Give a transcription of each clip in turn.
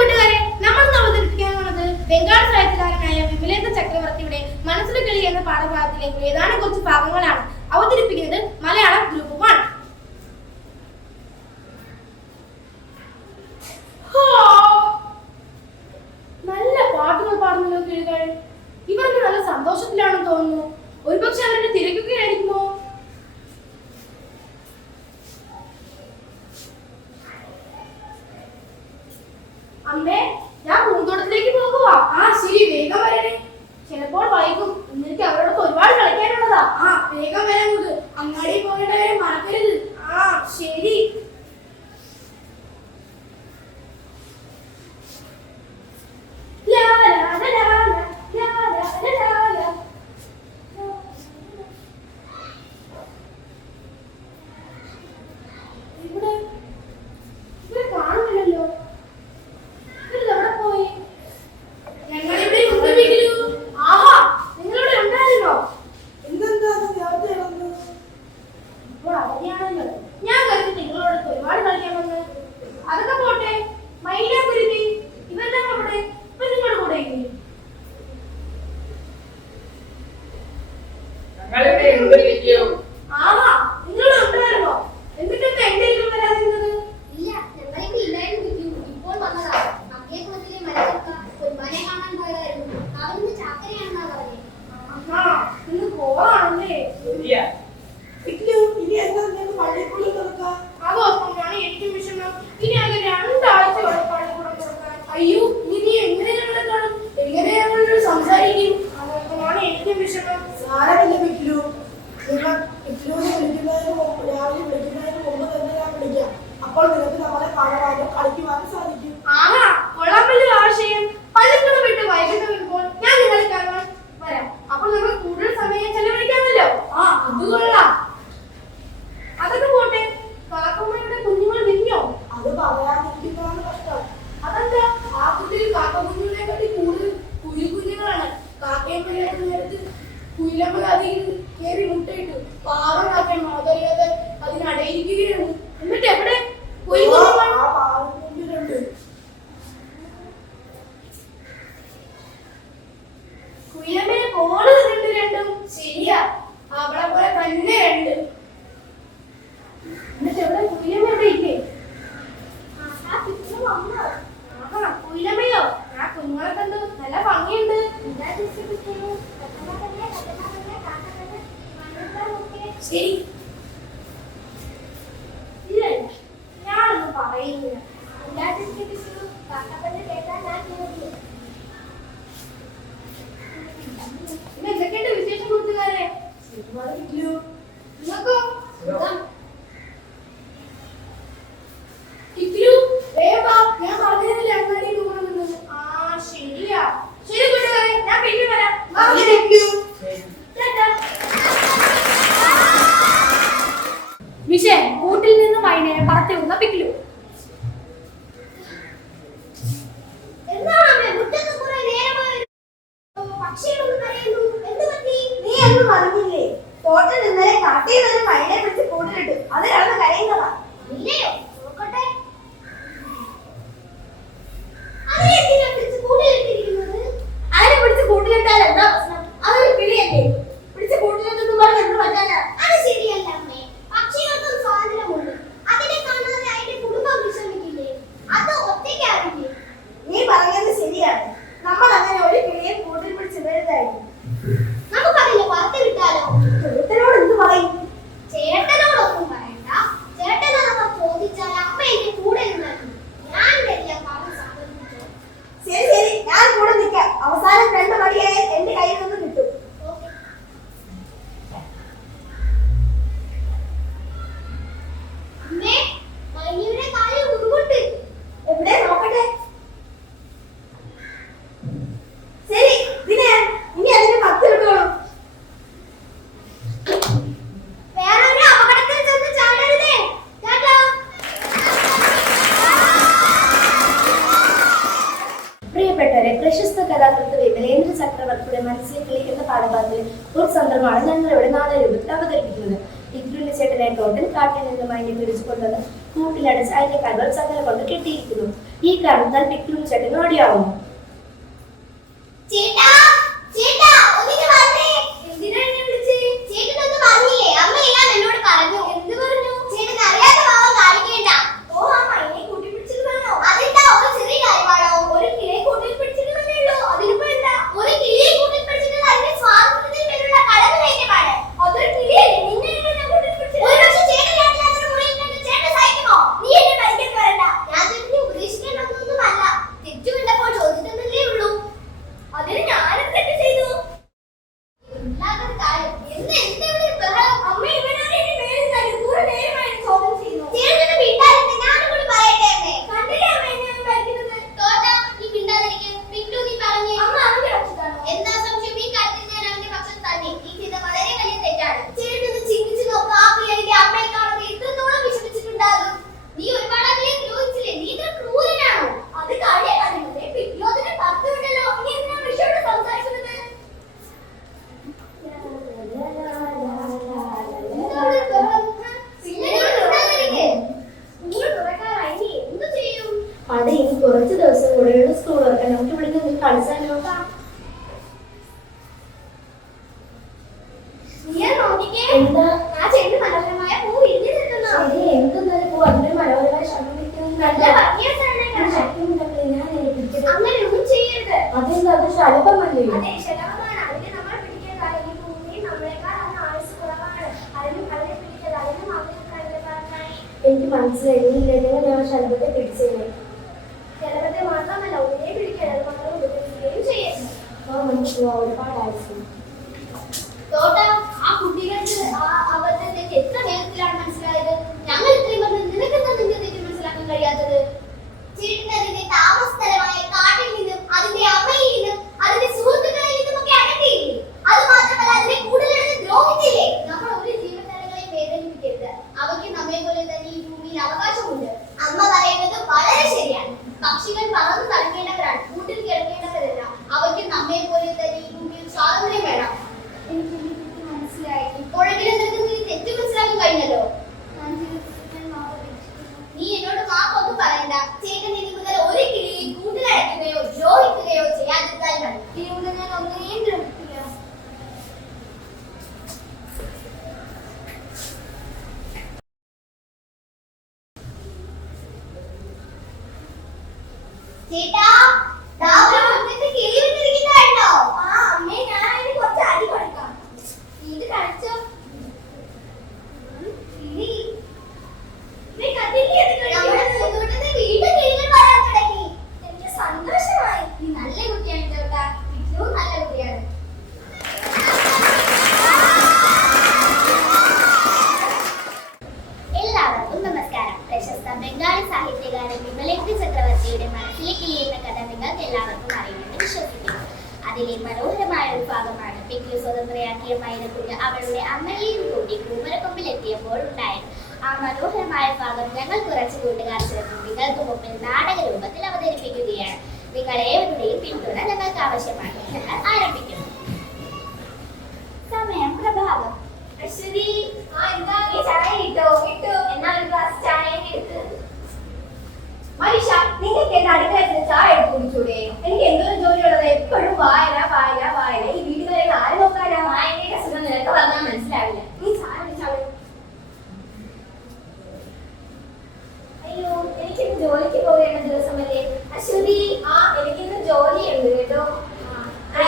കൂട്ടുകാരെ, നമ്മൾ അവതരിപ്പിക്കാനുള്ളത് ബംഗാൾ സാഹിത്യകാരനായ വിമലേന്ദ്ര ചക്രവർത്തിയുടെ മനസ്സിലെ കിളി എന്ന പാഠഭാഗത്തിലെ ഏതാനും കുറച്ച് ഭാഗങ്ങളാണ്. അവതരിപ്പിക്കുന്നത് മലയാളം ഗ്രൂപ്പ് 1. നല്ല പാട്ടുകൾ പാടുന്നല്ലോ കിളികൾ. ഇവർക്ക് നല്ല സന്തോഷത്തിലാണെന്ന് തോന്നുന്നു. ഒരുപക്ഷെ അവരുടെ തിരക്കുകയായിരിക്കുമോ? അമ്മേ, ഞാൻ പൂന്തോട്ടത്തിലേക്ക് പോകുക. ആ ശരി, വേഗം വരണേ. ചിലപ്പോൾ വൈകും. എനിക്ക് അവരോടൊപ്പം ഒരുപാട് കളിക്കാനുള്ളതാ. ആ വേഗം വരാൻ. അങ്ങാടി പോകേണ്ടവരെ മറക്കരുത്. ആ ശരി. അയ്യോ, ഇനി എങ്ങനെ ഞങ്ങളെ കാണും? എങ്ങനെ ഞങ്ങളോട് സംസാരിക്കും? അതാണ് എനിക്ക് വിഷമം. സാരമില്ല പിക്കിലു, പിക്കിലുവിനെ രാവിലെ വിളിക്കുന്നതിന് മുമ്പ് തന്നെ ഞാൻ വിളിക്കാം. അപ്പോൾ നിനക്ക് നമ്മളെ കാണുവാനും കളിക്കുവാനും സാധിക്കും. ആഹാ, കൊള്ളാമല്ലോ ആശയം. പള്ളിക്കൂടം വിട്ട് വൈകിട്ട് വരുമ്പോൾ ഞാൻ നിങ്ങളെ കാണാൻ വരാം. അപ്പോൾ നമ്മൾ കൂടുതൽ സമയം ചെലവഴിക്കാമല്ലോ. ആ, അത് കൊള്ളാം. അതൊക്കെ പോട്ടെ, കാക്കമ്മയുടെ കുഞ്ഞുങ്ങൾ വിരിഞ്ഞോ? അത് പറയാതിരിക്കുന്നതാണ് കഷ്ടം. അതെന്താ? ആ കുട്ടിയിൽ കാക്ക കുഞ്ഞുങ്ങളെ കാട്ടി കൂടുതൽ കുയിൽ കുഞ്ഞുങ്ങളാണ്. കാക്കയും പിള്ളേരുടെ നേരത്ത് കുയിലമ്മ അതിൽ കയറി മുട്ടയിട്ടു. പാവം കാക്കൻ മാതറിയാതെ അതിനടയിരിക്കുകയാണ്. എന്നിട്ട് എവിടെ കുയിൽ കുഞ്ഞുങ്ങൾ? കുയിലമ്മയെ പോലെ തന്നെ രണ്ടും. ശരിയാ, അവളെ പോലെ തന്നെ രണ്ട്. എന്നിട്ട് എവിടെ കുയിലമ്മ? എവിടെ ഇല്ലേ? കുയിലമ്മയോ? ആ കുഞ്ഞുങ്ങളെ കണ്ടു, നല്ല ഭംഗിയുണ്ട്. ശരി, ഇല്ല ഞാനൊന്നും പറയുന്നില്ല. എന്തൊക്കെയുണ്ട് വിശേഷം കൂട്ടുകാരെ? നിങ്ങൾക്കോ? ഞാൻ പറഞ്ഞില്ലേ അങ്ങാടി പോകണമെന്ന്? ആ ശരിയാ. ശരി കൂട്ടുകാരെ, ഞാൻ പിന്നെ വരാം. വിഷയം കൂട്ടിൽ നിന്ന് വൈകുന്നേരം പറത്തി വന്ന പിക്കിലു. നീ ഒന്നും അറിഞ്ഞില്ലേ? തോട്ടിൽ ഇന്നലെ കാട്ടിൽ നിന്ന് മൈനെ പിടിച്ച് കൂട്ടിലിട്ടു. അത് കിടന്ന് കരയുന്നതാ. ഇല്ലയോ? നോക്കട്ടെ. അതിനെ പിടിച്ച് കൂട്ടിലിട്ടാൽ എന്താ പ്രശ്നം? അതൊരു കിളിയല്ലേ? പിടിച്ച് കൂട്ടിലിട്ടെന്ന് പറഞ്ഞ് എന്ത് പറ്റാനാ? അത് ശരിയല്ല അമ്മേ. പക്ഷികൾക്കും സ്വാതന്ത്ര്യമുണ്ട്. അതിനെ കാണാതെ അതിന്റെ കുടുംബം വിഷമിക്കില്ലേ? അത് ഒറ്റയ്ക്കാവില്ലേ? നീ പറഞ്ഞത് ശരിയാണ്. നമ്മൾ അങ്ങനെ ഒരു കിളിയെ കൂട്ടിൽ പിടിച്ച് വലുതായിരുന്നു. നമുക്കതിനെ പറത്തി വിട്ടാലോ? ചേട്ടനോട് എന്ത് പറയും? ചേട്ടനോടൊന്നും പറയണ്ട. ചേട്ടനോടൊക്കെ ചോദിച്ചാൽ അമ്മ എന്റെ കൂടെ നിന്നു. ഞാൻ വലിയ പാപം സംഭവിച്ചോ? ശരി ശരി, ഞാൻ കൂടെ നിൽക്കാം. അവസാനം 2 മണിയായി എന്റെ കയ്യിൽ നിന്ന് കിട്ടും. അമ്മേ, മയിലിന്റെ കാലിൽ മുറിവുണ്ട്. എവിടെ നോക്കട്ടെ. ശരി, ഇനി അതിന് 10 കിട്ടുള്ളൂ. വേറൊരു അപകടത്തിൽ ചെന്ന് ചാടരുതേ. ടാറ്റാ. പ്രിയപ്പെട്ടവരെ, പ്രശസ്ത കഥാകൃത്ത് വിമലേന്ദ്ര ചക്രവർത്തിയുടെ മനസ്സിലെ കിളി എന്ന പാഠഭാഗത്തിൽ ഒരു സന്ദർഭമാണ് ഞങ്ങൾ ഇവിടെ നാടകരൂപത്തിൽ അവതരിപ്പിക്കുന്നത്. ടിക്കുവിന്റെ ചേട്ടനെ തോട്ടൻ കാട്ടിൽ നിന്ന് മൈനെ പിടിച്ചു കൊണ്ടുവന്ന് കൂട്ടിലടച്ച് അതിന്റെ കൈകൾ ചങ്ങല കൊണ്ട് കെട്ടിയിരിക്കുന്നു. ഈ കാരണത്താൽ പിക്കിളും ചേട്ടനും ഓടിയാവുന്നു. ചേട്ടാ ചേട്ടാ ഒന്നിങ്ങ് വന്നേ. എന്തിനാ എന്നെ വിളിച്ചേ? ചേട്ടനൊന്നും പറഞ്ഞില്ലേ? അമ്മയെല്ലാം എന്നോട് പറഞ്ഞു. എന്ത് പറഞ്ഞു? ചേട്ടൻ അറിയാത്ത ഭാവം കാണിക്കേണ്ട. ഓ അമ്മ എന്നെ കൂട്ടിപ്പിടിച്ചിരുന്നോ? അതെന്താ ഒരു ചെറിയ കാര്യമാണോ? ഒരു കിളിയെ കൂട്ടിപ്പിടിച്ചിരുന്നേ ഉള്ളൂ. അതിനിപ്പോ എന്താ? ഒരു കിളിയെ കൂട്ടിപ്പിടിച്ചിട്ട് അതിന്റെ സ്വാതന്ത്ര്യത്തിന് പേരുള്ള കടമകയറ്റമാണ്. അതൊരു കിളിയല്ലേ? നിന്നെ ഞാൻ കൂട്ടിപ്പിടിച്ചത്. ഒരു പക്ഷേ ചേട്ടൻ ഞാനില്ലാത്തൊരു മുറിയിൽ നിന്ന് ചേട്ടൻ സഹിക്കുമോ? നീ എന്നെ ഭരിക്കാൻ വരണ്ട. ഞാൻ ചേട്ടനെ ഉപദേശിക്കാനൊന്നുമല്ല. തെറ്റു കണ്ടപ്പോൾ ചോദിച്ചതല്ലേ ഉള്ളൂ. അതിന് ഞാനും തെറ്റ് ചെയ്തു. ഇല്ലാത്തൊരു കാര്യം. എന്താ ഇവിടെ ഒരു ബഹളം? അമ്മ ഇവനാണ് എന്നെ പേടിച്ച് തരും. കുറെ നേരമായി എന്നെ ചോദ്യം ചെയ്യുന്നു. ചേട്ടനെ മിണ്ടാതിരുന്ന് ഞാനും കൂടി പറയട്ടെ അമ്മേ. കണ്ടില്ലേ അമ്മ എന്നെ അവൻ ഭരിക്കുന്നത്? തോട്ടാ നീ മിണ്ടാതിരിക്ക്. പിന്റു നീ പറഞ്ഞേ. അമ്മ അവന്റെ പക്ഷത്താണോ? എന്താ സംശയം? ഈ കാര്യത്തിൽ ഞാൻ അവന്റെ പക്ഷത്ത് തന്നെ. നീ ചെയ്ത വളരെ വലിയ തെറ്റാണ്. ചേട്ടനൊന്ന് ചിന്തിച്ചു നോക്ക്. ആ പ്രിയ എന്റെ അമ്മയെ കാണുന്നത് എത്രത്തോളം വിഷമിച്ചിട്ടുണ്ടാകും. നീ ഒരുപാട് അതിലെ ദ്രോഹിച്ചില്ലേ? നീ ഇത്ര ക്രൂരനാണോ? അത് കളിയാക്കാതെ പിറ്റോതിനെ പത്ത് വിട്ടല്ലോ. നീ എന്തിനാ വിഷയോട് സംസാരിക്കുന്നത്? അതെ, ഇനി കുറച്ച് ദിവസം കൂടെയുള്ള സ്കൂൾ തുറക്കാൻ. നമുക്ക് ഇവിടെ നിന്ന് കളിച്ചാലോ? എന്താ മനോഹരമായ പൂ വിരിഞ്ഞു നിൽക്കുന്നു. ശരി, എന്തെന്നാലും പൂ അതിന്റെ മനോഹരമായ ശബ്ദം വെക്കുന്നത് അങ്ങനെയൊന്നും ചെയ്യരുത്. അതെന്താ? അത് ശലഭമല്ലേ? അതെ, ശലഭമാണ്. അതിനെ നമ്മൾ പിടിക്കാൻ ഈ ഭൂമിയിൽ നമ്മളെക്കാൾ അതിന് ആയുസ് കുറവാണ്. അതിനെ പിടിക്കരുത്. അതിനെ മാത്രമേ. എനിക്ക് മനസ്സിലായില്ലെങ്കിൽ ഞാൻ ശലഭത്തെ പിടിച്ചേനെ. ശലഭത്തെ മാത്രമല്ല ഒന്നിനെ പിടിക്കരുത്. നമ്മൾ ഉപദ്രവിക്കുകയും ചെയ്യരുത്. നമുക്ക് ഒരുപാട് ആയുസ്. തോട്ടാ, ആ കുട്ടികൾക്ക് ആ അബദ്ധത്തെ എത്ര വേഗത്തിലാണ് മനസ്സിലായത്? ഞങ്ങൾ ഇത്രയും പറഞ്ഞത് നിനക്കെന്താ നിന്റെ തെറ്റ് മനസ്സിലാക്കാൻ കഴിയാത്തത്? ചേട്ടൻ അതിന്റെ താമസ സ്ഥലമായ കാട്ടിൽ നിന്നും അതിന്റെ അമ്മയിൽ നിന്നും അതിന്റെ സുഹൃത്തുക്കളിൽ നിന്നുമൊക്കെ അകറ്റിയില്ലേ? അത് മാത്രമല്ല അതിനെ കൂടുതലെടുത്ത് ദ്രോഹിച്ചില്ലേ? നമ്മൾ ഒരു ജീവജാലങ്ങളെയും വേദനിപ്പിക്കരുത്. അവയ്ക്ക് നമ്മെ പോലെ തന്നെ ഈ ഭൂമിയിൽ അവകാശമുണ്ട്. അമ്മ പറയുന്നത് വളരെ ശരിയാണ്. പക്ഷികൾ പറന്ന് നടക്കേണ്ടവരാണ്, കൂട്ടിൽ കിടക്കേണ്ടവരല്ല. അവയ്ക്ക് നമ്മെ പോലെ തന്നെ ഈ ഭൂമിയിൽ സ്വാതന്ത്ര്യം വേണം. എനിക്ക് മനസ്സിലായി. ഇപ്പോഴെങ്കിലും നിനക്ക് നീ തെറ്റ് മനസ്സിലാക്കാൻ കഴിഞ്ഞല്ലോ. നീ എന്നോട് മാപ്പൊന്നും പറയണ്ട. ചേട്ടൻ ഇനി മുതൽ ഒരു കിളിയെ കൂട്ടിലടയ്ക്കുകയോ ദ്രോഹിക്കുകയോ ചെയ്യാതിരുന്നാൽ മതി. ഇനി മുതൽ ഞാൻ ഒന്നിനെയും ദ്രോഹിക്കില്ല. ചേട്ടാ, കിളി വന്നിരിക്കുന്നുണ്ടോ? ആ അമ്മേ, ഞാൻ അതിന് കുറച്ച് അരി കൊടുക്കാം. ഇത് കഴിച്ചോ. കിളി എനിക്ക് സന്തോഷമായി. നീ നല്ല കുട്ടിയാണ് ചേട്ടാ. ഇത്രയും നല്ല കുട്ടിയാണ്. എല്ലാവർക്കും നമസ്കാരം. പ്രശസ്ത ബംഗാളി സാഹിത്യകാരൻ വിമലേന്ദ്ര ചക്രവർത്തിയുടെ മനസ്സിലെ കിളി എന്ന കഥ നിങ്ങൾക്ക് എല്ലാവർക്കും അറിയുമെന്ന് വിശ്വസിക്കുന്നു. അതിലെ മനോഹരമായ ഒരു ഭാഗമാണ് പിക്കിളി സ്വതന്ത്രയാക്കിയ മൈനക്കുഞ്ഞ് അവളുടെ അമ്മയെയും കൂട്ടി കൂമരക്കൊമ്പിൽ എത്തിയപ്പോൾ ഉണ്ടായത്. ആ മനോഹരമായ ഭാഗം ഞങ്ങൾ കുറച്ച് കൂട്ടുകാർ ചേർന്ന് നിങ്ങൾക്ക് മുമ്പിൽ നാടക രൂപത്തിൽ അവതരിപ്പിക്കുകയാണ്. നിങ്ങളേവരുടെയും പിന്തുണ ഞങ്ങൾക്ക് ആവശ്യമാണ്. ഞങ്ങൾ ആരംഭിക്കുന്നു. സമയം പ്രഭാതം. അശ്വതി, ചായ ഇട്ടോ? എന്നാൽ ഒരു ഗ്ലാസ് ചായ എടുത്ത്. മനീഷ, നിങ്ങൾക്ക് എന്റെ അടുക്കളയിൽ ചായ എടുത്ത് കുടിച്ചൂടെ? എനിക്ക് എന്തൊരു ജോലിയുള്ളത്? എപ്പോഴും വായന വായന വായന. ഈ വീടുകളിൽ ആര് നോക്കാനാ? വായനയുടെ അസുഖം നിനക്ക് പറഞ്ഞാൽ മനസ്സിലാവില്ല. നീ ചായ കുടിച്ചാൽ. അയ്യോ, എനിക്കിന്ന് ജോലിക്ക് പോകേണ്ട ദിവസമല്ലേ അശ്വതി? എനിക്കിന്ന് ജോലിയുണ്ട് കേട്ടോ.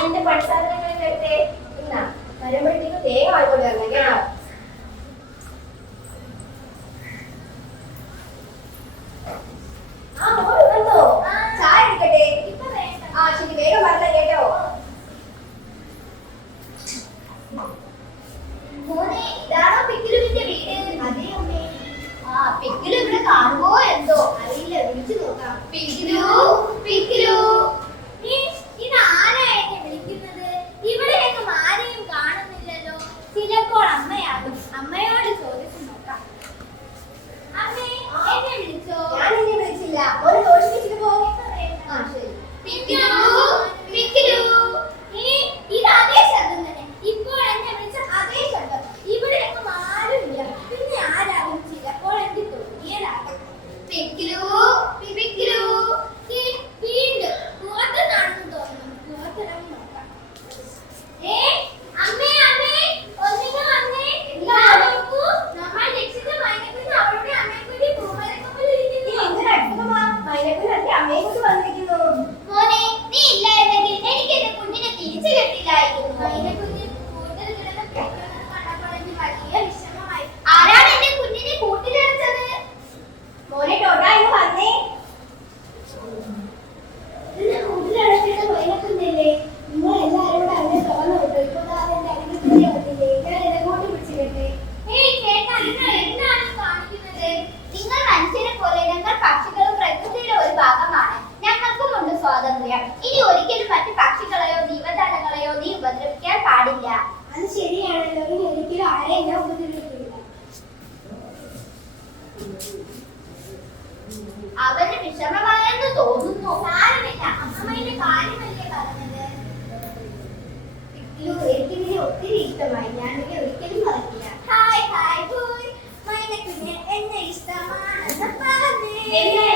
എന്റെ പഠിസാധനങ്ങളൊക്കെ എടുത്തേ. ഇന്നാ വരുമ്പോഴത്തേക്ക് തേങ്ങ ആയിക്കോട്ടെ വരണം കേട്ടോ. ചായ എടുക്കട്ടെ? ശരി, വേഗം പറഞ്ഞ കേട്ടോ. മോനെ, ഇതാണോ പിക്കിലുവിന്റെ വീട്? അതെ അമ്മേ. പിക്കിലു ഇവിടെ കാണുമോ എന്തോ അറിയില്ല. വിളിച്ചു നോക്കാം. പിക്കിലു, പിക്കിലു. ഇത് ആരാ എന്നെ വിളിക്കുന്നത്? ഇവിടെയൊന്നും ആരെയും കാണുന്നില്ലല്ലോ. ചിലപ്പോൾ അമ്മയാകും. അമ്മയോട് ചോദിച്ചു നോക്കാം. അമ്മേ, എന്നെ വിളിച്ചോ? ഞാൻ എന്നെ വിളിച്ചില്ല. ഒരു ദോഷം വെച്ചിട്ട് പോകും. ശരി. പിക്കിലു, പിക്കിലു. ഇത് അതേ ശബ്ദം തന്നെ. ഇപ്പോൾ എന്നെ വിളിച്ച അതേ ശബ്ദം. ഇവിടെ എങ്ങും ആരുമില്ല. പിന്നെ ആരാകും? ചിലപ്പോൾ എനിക്ക് തോന്നിയതാകും. ഉപദ്രവിക്കാം. ഇനി ഒരിക്കലും മറ്റു പക്ഷികളെയോ ജീവജാലങ്ങളെയോ നീ ഉപദ്രവിക്കാൻ പാടില്ല. അത് ശരിയാണല്ലോ, ഇനി ഒരിക്കലും ആരെയും ഞാൻ ഉപദ്രവിക്കില്ല. അവന് വിഷമമായെന്ന് തോന്നുന്നു. സാരമില്ല, അമ്മമ്മയുടെ കാര്യമല്ലേ പറഞ്ഞത്. എനിക്ക് നിന്നെ ഒത്തിരി ഇഷ്ടമായി, ഞാൻ നിന്നെ ഒരിക്കലും മറക്കില്ല. ഹായ് ഹായ് ബോയ്, മൈനക്കുഞ്ഞ് എന്നെ ഇഷ്ടമാണെന്ന് പറഞ്ഞേ. എന്നെ